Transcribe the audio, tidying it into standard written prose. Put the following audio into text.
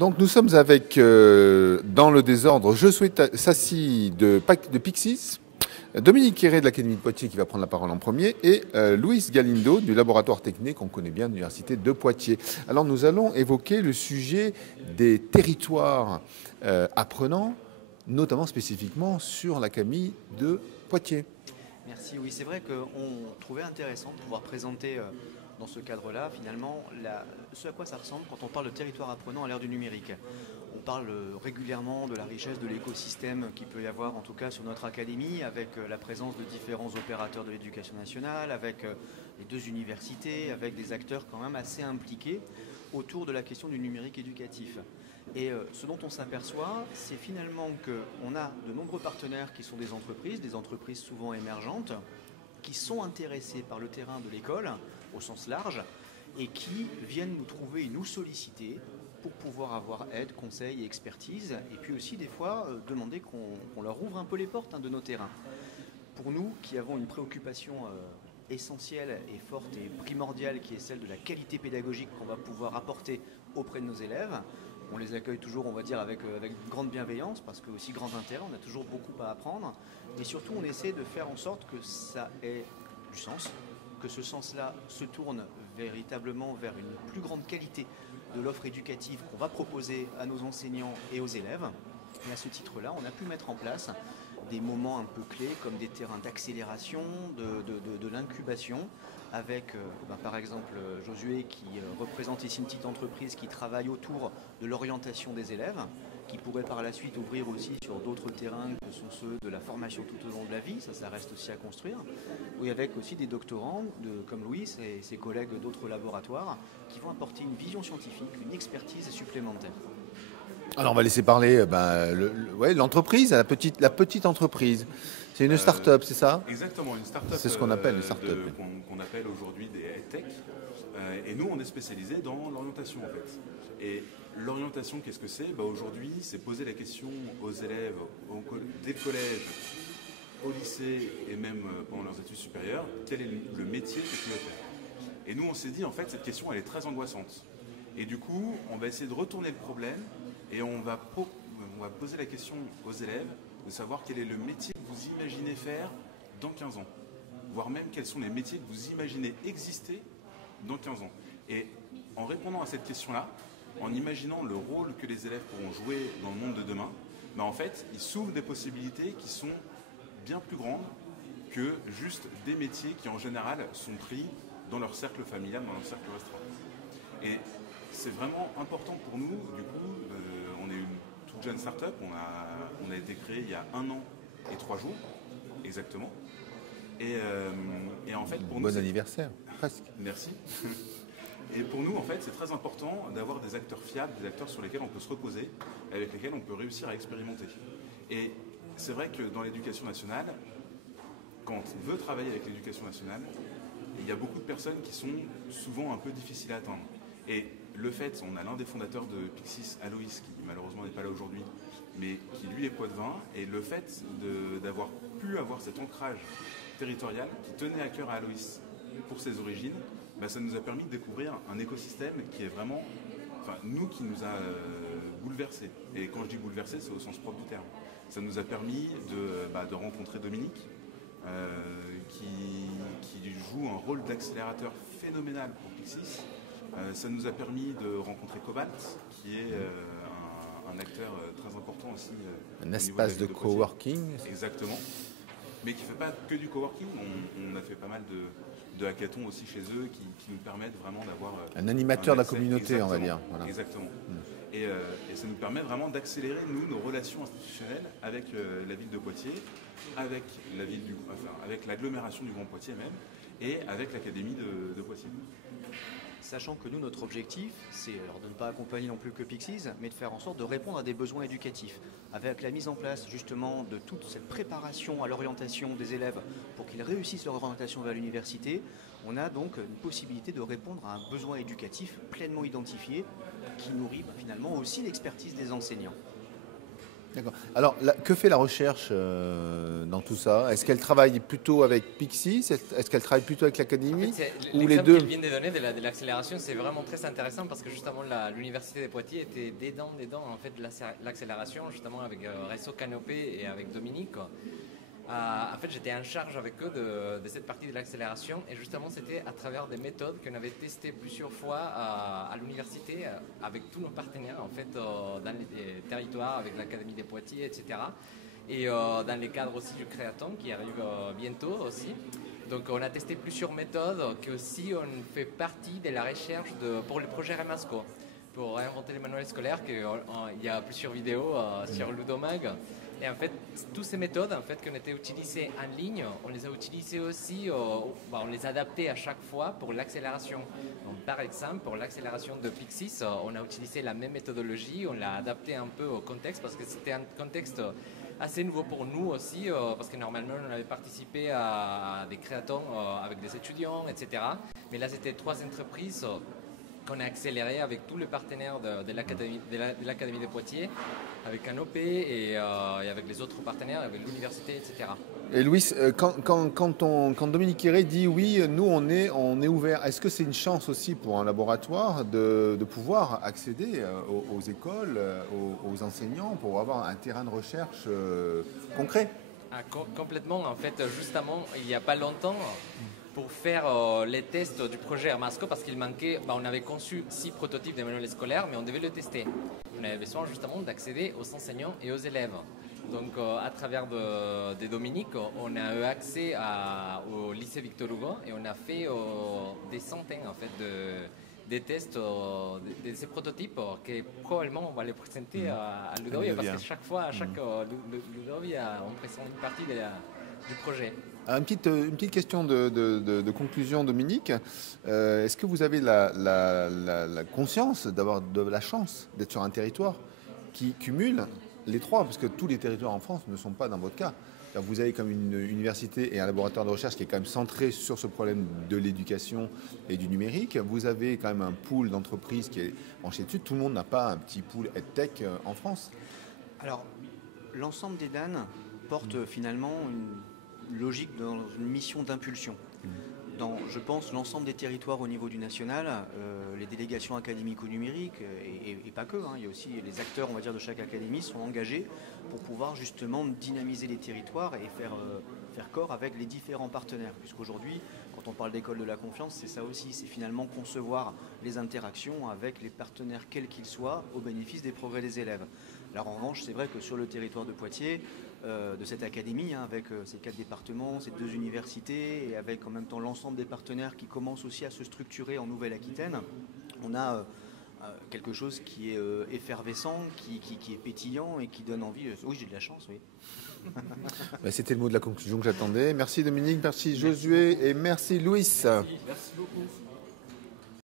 Donc nous sommes avec, dans le désordre, Josué Sassi de Pixis, Dominique Héré de l'Académie de Poitiers qui va prendre la parole en premier et Louis Galindo du laboratoire technique qu'on connaît bien de l'Université de Poitiers. Alors nous allons évoquer le sujet des territoires apprenants, notamment spécifiquement sur l'Académie de Poitiers. Merci, oui, c'est vrai qu'on trouvait intéressant de pouvoir présenter dans ce cadre-là, finalement, ce à quoi ça ressemble quand on parle de territoire apprenant à l'ère du numérique. On parle régulièrement de la richesse de l'écosystème qu'il peut y avoir, en tout cas sur notre académie, avec la présence de différents opérateurs de l'éducation nationale, avec les deux universités, avec des acteurs quand même assez impliqués autour de la question du numérique éducatif. Et ce dont on s'aperçoit, c'est finalement qu'on a de nombreux partenaires qui sont des entreprises souvent émergentes, qui sont intéressés par le terrain de l'école, au sens large, et qui viennent nous trouver et nous solliciter pour pouvoir avoir aide, conseil et expertise, et puis aussi des fois demander qu'on leur ouvre un peu les portes de nos terrains. Pour nous, qui avons une préoccupation essentielle et forte et primordiale, qui est celle de la qualité pédagogique qu'on va pouvoir apporter auprès de nos élèves, on les accueille toujours, on va dire, avec grande bienveillance, parce que aussi grand intérêt, on a toujours beaucoup à apprendre, et surtout on essaie de faire en sorte que ça ait du sens, que ce sens-là se tourne véritablement vers une plus grande qualité de l'offre éducative qu'on va proposer à nos enseignants et aux élèves. Et à ce titre-là, on a pu mettre en place des moments un peu clés comme des terrains d'accélération, de l'incubation, avec par exemple Josué qui représente ici une petite entreprise qui travaille autour de l'orientation des élèves, qui pourrait par la suite ouvrir aussi sur d'autres terrains que sont ceux de la formation tout au long de la vie, ça reste aussi à construire, et avec aussi des doctorants comme Louis et ses collègues d'autres laboratoires qui vont apporter une vision scientifique, une expertise supplémentaire. Alors on va laisser parler l'entreprise, la petite entreprise. C'est une start-up, c'est ça? Exactement, une start-up. C'est ce qu'on appelle une start-up. Qu'on appelle aujourd'hui des EdTech. Et nous, on est spécialisé dans l'orientation en fait. Et l'orientation, qu'est-ce que c'est? Aujourd'hui, c'est poser la question aux élèves dès le collège, au lycée et même pendant leurs études supérieures, quel est le métier que tu veux faire? Et nous, on s'est dit, en fait, cette question, elle est très angoissante. Et du coup, on va essayer de retourner le problème et on va poser la question aux élèves de savoir quel est le métier que vous imaginez faire dans 15 ans. Voire même quels sont les métiers que vous imaginez exister dans 15 ans. Et en répondant à cette question-là, en imaginant le rôle que les élèves pourront jouer dans le monde de demain, en fait, ils s'ouvrent des possibilités qui sont bien plus grandes que juste des métiers qui, en général, sont pris dans leur cercle familial, dans leur cercle restreint. Et c'est vraiment important pour nous, du coup, on est une toute jeune start-up, on a été créé il y a 1 an et 3 jours, exactement. Et en fait, pour nous... Bon anniversaire, presque. Merci. Et pour nous, en fait, c'est très important d'avoir des acteurs fiables, des acteurs sur lesquels on peut se reposer, avec lesquels on peut réussir à expérimenter. Et c'est vrai que dans l'éducation nationale, quand on veut travailler avec l'éducation nationale, il y a beaucoup de personnes qui sont souvent un peu difficiles à atteindre. Et le fait, on a l'un des fondateurs de Pixis, Aloïs, qui malheureusement n'est pas là aujourd'hui, mais qui lui est poitevin, et le fait d'avoir pu avoir cet ancrage territorial qui tenait à cœur à Aloïs pour ses origines, ça nous a permis de découvrir un écosystème qui est vraiment, qui nous a bouleversés. Et quand je dis bouleversés, c'est au sens propre du terme. Ça nous a permis de rencontrer Dominique, qui joue un rôle d'accélérateur phénoménal pour Pixis. Ça nous a permis de rencontrer Cobalt, qui est un acteur très important aussi. Un espace de coworking. Exactement. Mais qui ne fait pas que du coworking. On a fait pas mal de hackathons aussi chez eux qui nous permettent vraiment d'avoir... un animateur de la communauté, on va dire. Voilà. Exactement. Et ça nous permet vraiment d'accélérer, nous, nos relations institutionnelles avec la ville de Poitiers, avec l'agglomération du Grand Poitiers même, et avec l'Académie de Poitiers. Sachant que nous, notre objectif, c'est alors de ne pas accompagner non plus que Pixis, mais de faire en sorte de répondre à des besoins éducatifs. Avec la mise en place justement de toute cette préparation à l'orientation des élèves pour qu'ils réussissent leur orientation vers l'université, on a donc une possibilité de répondre à un besoin éducatif pleinement identifié qui nourrit finalement aussi l'expertise des enseignants. D'accord. Alors, que fait la recherche dans tout ça? Est-ce qu'elle travaille plutôt avec Pixis? Est-ce qu'elle travaille plutôt avec l'Académie? En fait, ou les l'exemple deux? qu'elle vient de donner de l'accélération, c'est vraiment très intéressant parce que justement l'université de Poitiers était dedans en fait de l'accélération, justement avec Réseau Canopé et avec Dominique. En fait, j'étais en charge avec eux de cette partie de l'accélération et justement c'était à travers des méthodes qu'on avait testées plusieurs fois à l'université avec tous nos partenaires en fait dans les territoires, avec l'Académie des Poitiers, etc. Et dans les cadres aussi du Créaton qui arrive bientôt aussi. Donc on a testé plusieurs méthodes qui aussi on fait partie de la recherche pour le projet Remasco. Pour réinventer les manuels scolaires, il y a plusieurs vidéos sur Ludomag. Et en fait, toutes ces méthodes en fait, qu'on était utilisées en ligne, on les a utilisées aussi, on les a adaptées à chaque fois pour l'accélération. Donc, par exemple, pour l'accélération de Pixis, on a utilisé la même méthodologie, on l'a adaptée un peu au contexte parce que c'était un contexte assez nouveau pour nous aussi, parce que normalement on avait participé à des créatons avec des étudiants, etc. Mais là, c'était 3 entreprises qu'on a accéléré avec tous les partenaires de l'Académie de Poitiers, avec Canopé et avec les autres partenaires, avec l'université, etc. Et Louis, quand Dominique Quéré dit oui, nous on est ouvert, est-ce que c'est une chance aussi pour un laboratoire de pouvoir accéder aux écoles, aux enseignants, pour avoir un terrain de recherche concret? Complètement, en fait, justement, il n'y a pas longtemps, pour faire les tests du projet Hermasco, parce qu'il manquait, on avait conçu 6 prototypes de manuels scolaires, mais on devait le tester. On avait besoin justement d'accéder aux enseignants et aux élèves. Donc à travers de Dominique, on a eu accès au lycée Victor Hugo et on a fait des centaines en fait, des tests de ces prototypes que probablement on va les présenter à Ludovia, parce que chaque fois, à chaque Ludovia, on présente une partie du projet. Une petite question de conclusion, Dominique. Est-ce que vous avez la conscience d'avoir de la chance d'être sur un territoire qui cumule les 3, parce que tous les territoires en France ne sont pas dans votre cas. Vous avez comme une université et un laboratoire de recherche qui est quand même centré sur ce problème de l'éducation et du numérique. Vous avez quand même un pool d'entreprises qui est branché dessus. Tout le monde n'a pas un petit pool EdTech en France. Alors, l'ensemble des DAN porte finalement une logique dans une mission d'impulsion. Dans, je pense, l'ensemble des territoires au niveau du national, les délégations académiques au numérique, et pas que, il y a aussi les acteurs, on va dire, de chaque académie sont engagés pour pouvoir justement dynamiser les territoires et faire corps avec les différents partenaires. Puisqu'aujourd'hui, quand on parle d'école de la confiance, c'est ça aussi, c'est finalement concevoir les interactions avec les partenaires, quels qu'ils soient, au bénéfice des progrès des élèves. Alors en revanche, c'est vrai que sur le territoire de Poitiers, de cette académie, avec ces 4 départements, ces 2 universités, et avec en même temps l'ensemble des partenaires qui commencent aussi à se structurer en Nouvelle-Aquitaine, on a quelque chose qui est effervescent, qui est pétillant et qui donne envie. Oui, j'ai de la chance, oui. C'était le mot de la conclusion que j'attendais. Merci Dominique, merci Josué et merci Louis. Merci beaucoup.